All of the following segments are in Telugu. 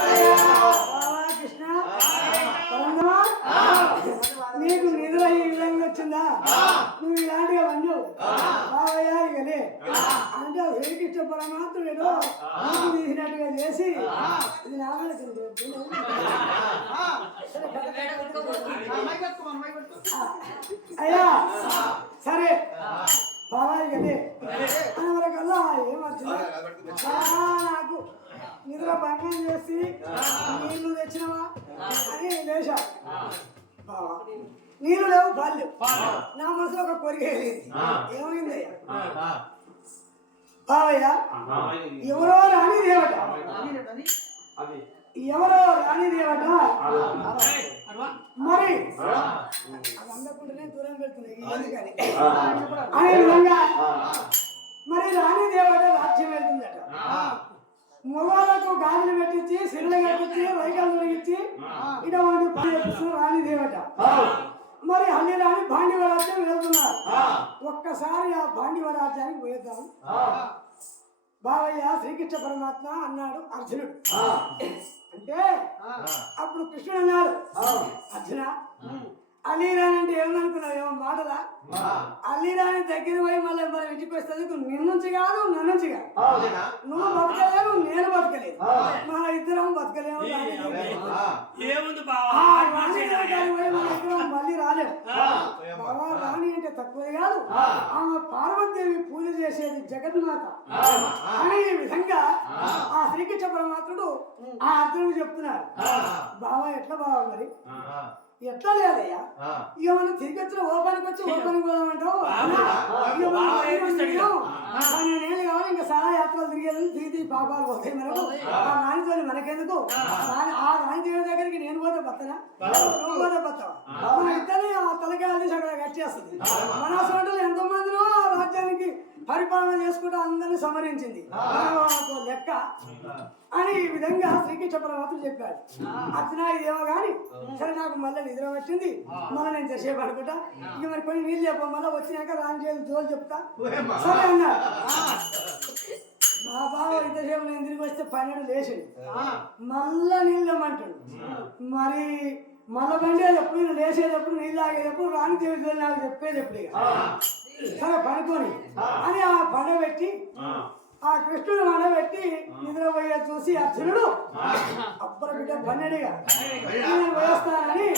బావా కృష్ణ పరందమా? నీకు నిద్ర ఈ విధంగా వచ్చిందా? నువ్వు ఇలాంటిగా వండు బావయ్యా ఇకలే అంటే శ్రీకృష్ణ పరమాత్ముడు ఏదో నీకు తీసినట్టుగా చేసి ఇది నా మీద అయ్యా సరే. బాబాయ్ గదే అనవరకల్లా ఏమొచ్చిందా ఆ, నాకు నిద్ర భంగం చేసి నీళ్ళు తెచ్చినవా? అని లేచా బావా నీళ్ళు లేవు పాలు నా మనసులో ఒక కోరిక ఏమైందయ్యా బావయ్య ఎవరో రాణి దేవట ఎవరో రాణి దేవట మరి అది అందకుండానే దూరం పెడుతుంది ఎందుకని అనే విధంగా మరి రాణి దేవత రాజ్యం వెళ్తుందట. మొగాలకు గాజులు పెట్టించి సిరులు కట్టించి తొలగించి ఇటువంటి పని చేపిస్తున్న రాణి దేవత మరి అన్ని రాణి భాండివ రాజ్యం వెళ్తున్నారు ఒక్కసారి ఆ భాండివ రాజ్యానికి పోయేద్దాం బావయ్య శ్రీకృష్ణ పరమాత్మ అన్నాడు అర్జునుడు. అంటే అప్పుడు కృష్ణుడు అన్నాడు అర్జున అలీరాని అంటే ఏమనుకున్నావు ఏమో మాటలా? అలీరాని దగ్గర పోయి మళ్ళీ మనం ఇంటికి వస్తుంది. నిన్ను నుంచి కాదు నన్ను నుంచి కాదు. నువ్వు బతకలేవు నేను బతకలేదు. మన ఇద్దరం బతకలేము మళ్ళీ రాలేము. బాబా రాణి అంటే తక్కువది కాదు. ఆమె పార్వతీదేవి పూజ చేసేది జగన్మాత. అని ఆ శ్రీకృష్ణ పరమాత్ముడు ఆ అర్జునుడు చెప్తున్నాడు బావా ఎట్లా బావా మరి? ఎట్లా లేదయ్యా? ఇక మనం తిరిగి వచ్చిన ఓపెన్కి వచ్చి ఓపెన్కి పోదామంటావు? మనం కావాలి ఇంకా? చాలా యాత్రలు తిరిగేది తిరిగి పాపాలు పోతాయి మనకు. ఆ. రాణితో మనకెందుకు? ఆ. రాణి దేవుడి దగ్గరికి నేను పోతే బతనా? నువ్వు పోతే బతావా మన ఇద్దరిని ఆ తలకాయలు అక్కడ కట్టేస్తుంది మన చేసుకుంటూ అందరిని సమరించింది లెక్క. అని ఈ విధంగా శ్రీకృష్ణ పరమాత్మ చెప్పాడు అర్చన ఇదేమో కానీ సరే నాకు మళ్ళీ నిద్ర వచ్చింది. మళ్ళీ నేను చేసేపు అనుకుంటా ఇక మరి కొన్ని నీళ్ళు చెప్ప మళ్ళీ వచ్చినాక రాని చేయాలి జోలు చెప్తా. సరే అన్నా మా బావ ఇంతసేపు నేను తిరిగి వస్తే పన్నెండు లేచింది మళ్ళా నీళ్ళు ఇమ్మంటాడు మరి మళ్ళా బండి ఎప్పుడు నేను లేచేటప్పుడు నీళ్ళు తాగేటప్పుడు రాని దేవి నాకు చెప్పేది ఎప్పుడు సరే పడుకొని అని ఆ పండబెట్టి ఆ కృష్ణుడు మనబెట్టి నిద్రపోయే చూసి అర్జునుడు అబ్బర బిడ్డ పన్నెడిగా నేను పోయేస్తానని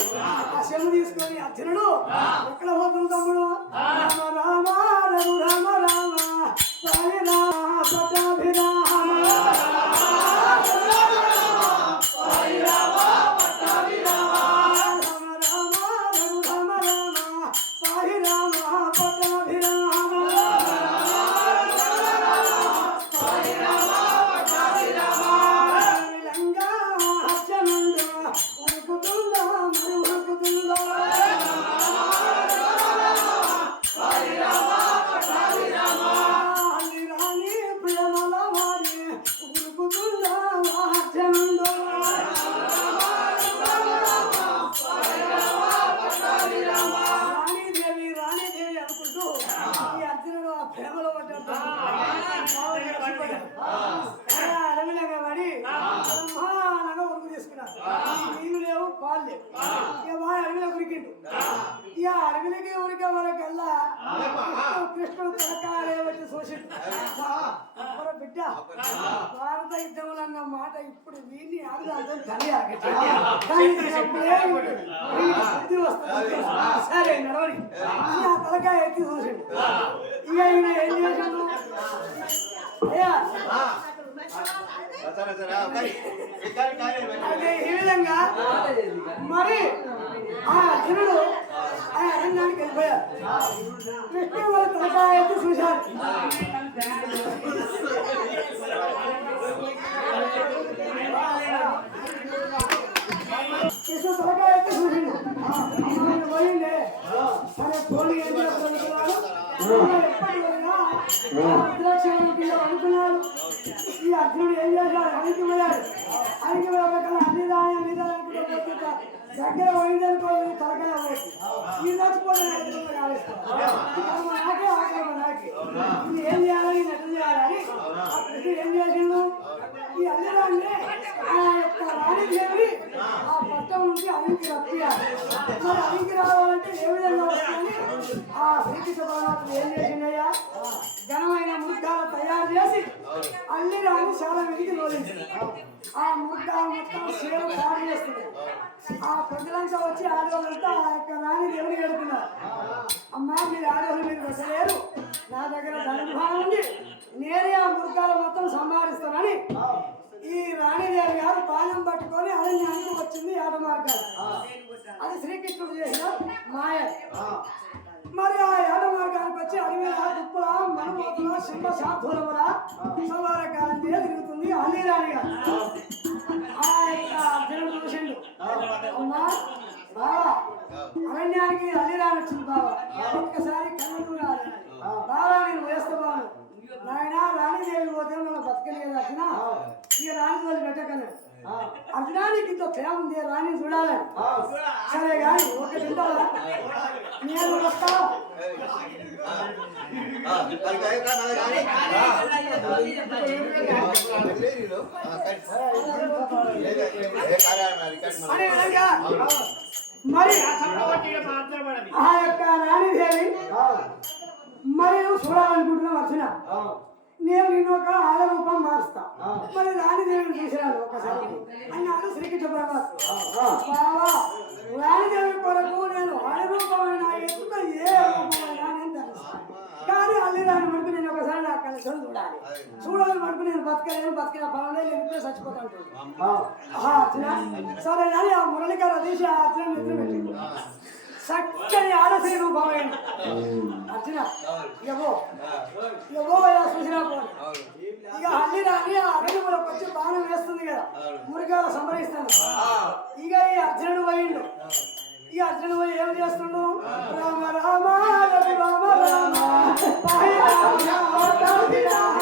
ఆ శివ తీసుకొని అర్జునుడు ఎక్కడ పోతుంది తమ్ముడు రామ రామ రఘు రామ రామ రామ అడవిలో ఉరికిండు ఇక అడవిలకి ఉరికే వరకల్లా కృష్ణుడు తలకాయ వచ్చి చూసిండు అబ్బర బిడ్డ భారత యుద్ధంలో అన్న మాట ఇప్పుడు వీడిని ఆడదాం తెలియాలి కానీ అప్పుడే ఉంటుంది. వీడికి బుద్ధి వస్తుంది. సరే నడవని ఇక ఆ తలకాయ ఎత్తి చూసిండు ఇక ఈయన ఏం చేసిండు అయ్యా అంటే ఈ విధంగా మరి ఆ అర్జునుడు ఆ అరణ్యానికి వెళ్ళిపోయారు కృష్ణుడు వాళ్ళ తలకాయ ఎత్తి చూశారు కృష్ణ తలకాయ ఎత్తి చూసిండు. పోయిండే సరే ఏం అనుకున్నాడు. ఈ అర్జునుడు ఏం చేశాడు అనికి పోయాడు అన్ని దాని అన్ని దాని దగ్గర పోయిందనుకో తలకాయ ఈ పోయి ఈ కర్మ నాకే నాకే ఇది ఏం చేయాలి చేయాలని ఏం చేసిండు ఈ అల్లిరాన్ని ఆ యొక్క రాణిదేవి ఆ పట్టం నుంచి అలింకి రప్పియాలి మరి అవికి రావాలంటే ఏ విధంగా వస్తుంది ఆ శ్రీకృష్ణ పరమాత్మ ఏం చేయాలి అల్లి రాని చాలా విడికి లోలించింది ఆ ముద్ద మొత్తం సేవ తయారు చేస్తుంది. ఆ ప్రజలంతా వచ్చి ఆడవాళ్ళంతా ఆ యొక్క రాణి దేవుని గడుపుతున్నారు అమ్మా మీరు ఆడవాళ్ళు మీరు వచ్చలేరు నా దగ్గర ధనభావం ఉంది. నేనే ఆ మృగాలు మొత్తం సంహరిస్తానని ఈ రాణిదేవి గారు బాణం పట్టుకొని అరణ్యానికి వచ్చింది ఆట మార్గాలు అది శ్రీకృష్ణుడు చేసిన మాయ. మరి ఆ ఏడ మార్గానికి వచ్చి అడవి దుప్పుల మనమోతుల సింహ శాంతులముల సవారకాలం తిరుగుతుంది. అలీరాణి గారు ఆ యొక్క అర్జునుడు చూసిండు. అమ్మా బావా అరణ్యానికి అలీరాణి వచ్చింది బావా. ఒక్కసారి కన్నులు రాలి బావా నేను వేస్తా నాయన రాణిదేవి పోతే మనం బతకలేదు అర్జున ఇక రాణి వాళ్ళు పెట్టకను ఇంత ప్రేమ ఉంది రాణిని చూడాలని. సరే కానీ ఒకటి ఉండాలా నేను వస్తా మరి ఆ యొక్క రాణిదేవి మరి నువ్వు చూడాలనుకుంటున్నావు అర్జున. నేను నిన్ను ఒక ఆడ రూపం మారుస్తా మరి రాణిదేవిని చూసిరాను ఒకసారి. అన్నాడు శ్రీకృష్ణ పరమాత్మ. రాణిదేవి కొరకు నేను ఆడ రూపమైన ఎత్తుక ఏ రూపమైనా నేను ధరిస్తాను. కానీ అల్లి రాని మటుకు నేను ఒకసారి నా కనీసం చూడాలి. చూడాలి మటుకు నేను బతకలేను బతికిన పనులే నేను ఇప్పుడే చచ్చిపోతాను సరే కానీ ఆ మురళికార తీసి ఆ అర్జున నిద్ర పెట్టింది చక్కని ఆడశ్రీ రూపమైంది అర్జున ఇగో ఇగో ఇలా చూసినా పోనీ. ఇక అల్లి రాని ఆ అరణ్యములకు వచ్చి బాణం వేస్తుంది కదా మురిగాలు సంభరిస్తాను ఇక ఈ అర్జునుడు పోయిండు ఈ అర్జునుడు పోయి ఏం చేస్తుండు రామ రామ రఘు రామ రామ. రామ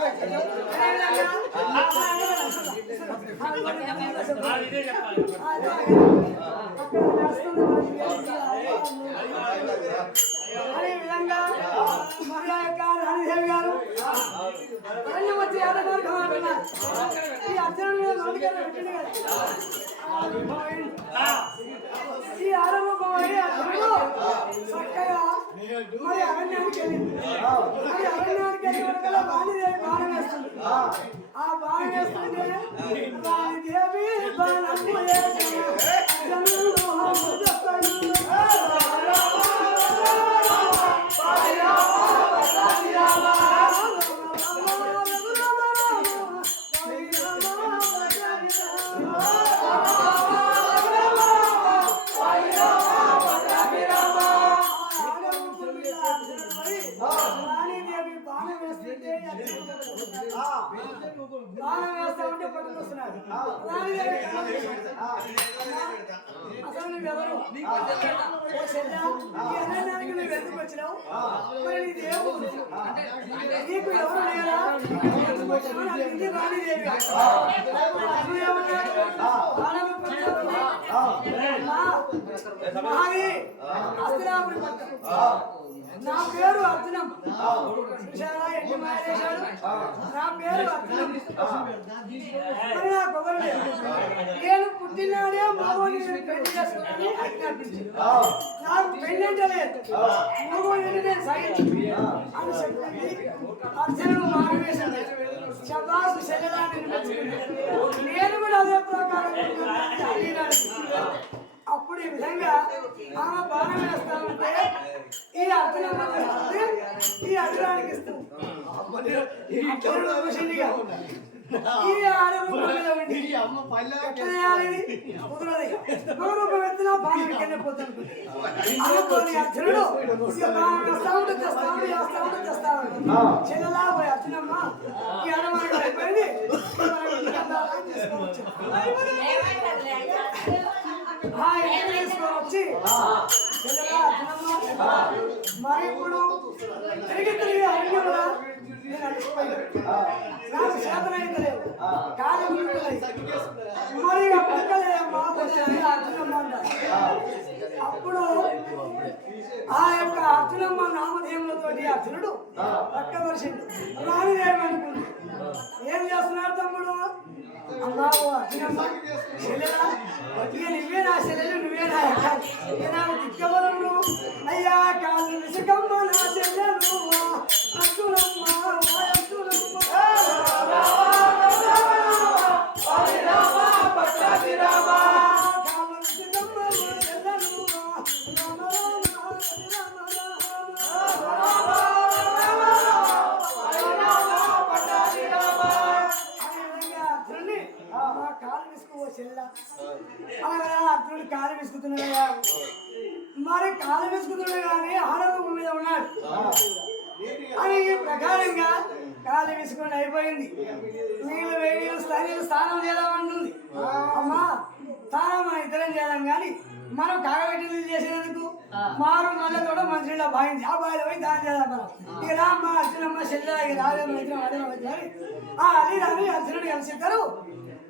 వేసి విధంగా మహిళా యొక్క రాణిదేవి గారు అరణ్యం వచ్చి అంటున్నారు ఈ అర్జునుడు మీద నోటికెళ్ళి కదా ఈ ఆరంభం అయ్యి అర్జునుడు చక్కగా మరి అరణ్యానికి వెళ్ళింది మరి అరణ్యానికి వెళ్ళి వేస్తుంది ఆ బాణం వేస్తుంటే బాణం అసలు నువ్వెవరు ఓ చెల్లా, ఈ అరణ్యానికి నువ్వు ఎందుకు వచ్చినావు మరి నీది ఏ ఊరు? నీకు ఎవరు లేరా ఎందుకు వచ్చినావు? నాకు ఇది రాణిదేవి అసలు నా పేరు అర్జునం. చూశారా ఎన్ని నా పేరు అర్జునం. మరి ఎవరు? లేరు. నేను పుట్టినాడే మగోని పెళ్ళి చేసుకుని ఆజ్ఞాపించింది. నాకు పెళ్ళి అంటే లేదు. మగోని నేను సహించింది అని చెప్పింది. అర్జునుడు మానవేశాడు శబాసు శరీరాన్ని మెచ్చుకుంది నేను కూడా అదే ప్రకారం ఈ విధంగా ఆమె బాణం వేస్తా ఉంటే ఈ అర్జునమ్మ ఈ అర్జునానికి ఇస్తుంది. ఈ ఆడ రూపం మీద ఉండి ఎట్లా చేయాలి? ఇది? కుదరదు ఇక. నువ్వు రూపం ఎత్తినా బాణం ఇక్కడనే పోతుంది అనుకోని అర్జునుడు ఇక బాణం వేస్తా ఉంటే తెస్తా ఉంటే వేస్తా ఉంటే తెస్తా ఉంటే. చెల్లెలా పోయి అర్జునమ్మ? ఈ ఆడవారికి అయిపోయింది. మనకి వచ్చి చెల్లెలా అర్జునమ్మ మరి ఇప్పుడు తిరిగి తిరిగి అరణ్యంలో నేను అలసిపోయాను. నాకు చేతనైతలేవు కాలు గుంటున్నాయి మరి ఇక పక్కలేమ్మా అర్జునమ్మ అప్పుడు ఆ యొక్క అర్జునమ్మ నామధేయములతోటి అర్జునుడు పక్క మనిషిండు రాణిదేవి అనుకుంది. ఏం చేస్తున్నారు తమ్ముడు? అమ్మా నువ్వే నా శరీరం నువ్వే నా కాలు చెల్ల. అర్జునుడు కాలు విసుకుతున్నాడు మరి కాలు విసుకుతున్నాడు కానీ ఆడరూపం మీద ఉన్నాడు. అని ఈ ప్రకారంగా కాలు విసుకుని అయిపోయింది. నీళ్ళు వేడి నీళ్ళు స్నానం చేద్దామంటుంది అమ్మా స్నానం మనం ఇద్దరం చేద్దాం కానీ మనం కాగబెట్టి నీళ్ళు చేసేందుకు మారు మళ్ళీ కూడా మంచిగా బాగింది ఆ బాయిలో పోయి దాని చేద్దాం మనం ఇక రామ్మ అర్జునమ్మ చెల్లె ఇక రాజే ఇద్దరం అదే వచ్చారు ఆ అలీ రాని అర్జునుడు కలిసిద్దరు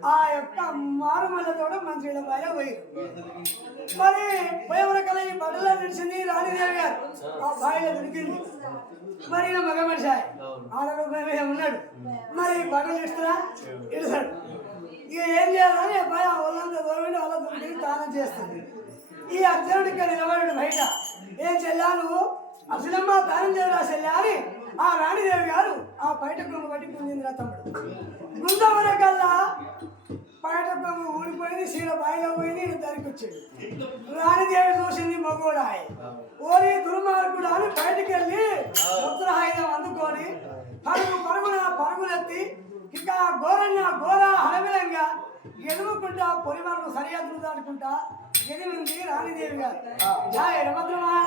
ఆ యొక్క మారుమల్లతోడ మంత్రిల భార్య పోయి మరి పోయేవరకల ఈ బట్టలో నడిచింది రాణిదేవి గారు. ఆ భార్య దొరికింది. మరి ఈయన మగ మనిషి. ఆడ రూపాయ ఉన్నాడు. మరి బట్టలు ఇస్తారా ఇస్తాడు ఇక ఏం చేయాలని అబ్బాయి ఆ వాళ్ళంతా దూరమైన వాళ్ళ దొరికి దానం చేస్తుంది. ఈ అర్జునుడు ఇక్కడ నిలబడి బయట. ఏం చెల్లాను అసలమ్మ దానం చేయరా చెల్లా అని ఆ రాణిదేవి గారు ఆ బయట గుమ్మ బట్టి పుంజింది రా తమ్ముడు గుండవరకల్లా కొంగు ఊడిపోయింది చీర బాయిలో పోయింది ఈయన దానికి వచ్చాడు. రాణిదేవి చూసింది మగోడా ఓరి దుర్మార్గుడు అని బయటికి వెళ్ళి ఉత్తరాయుధం అందుకొని పరుగు పరుగున పరుగులెత్తి ఇంకా ఘోరంగా ఘోర హరవిలంగా ఎదుగుకుంటా పొలిమలను సరిహద్దులు దాటుకుంటా ఎదిగింది రాణిదేవి గారు. జయ రమద్రమాణ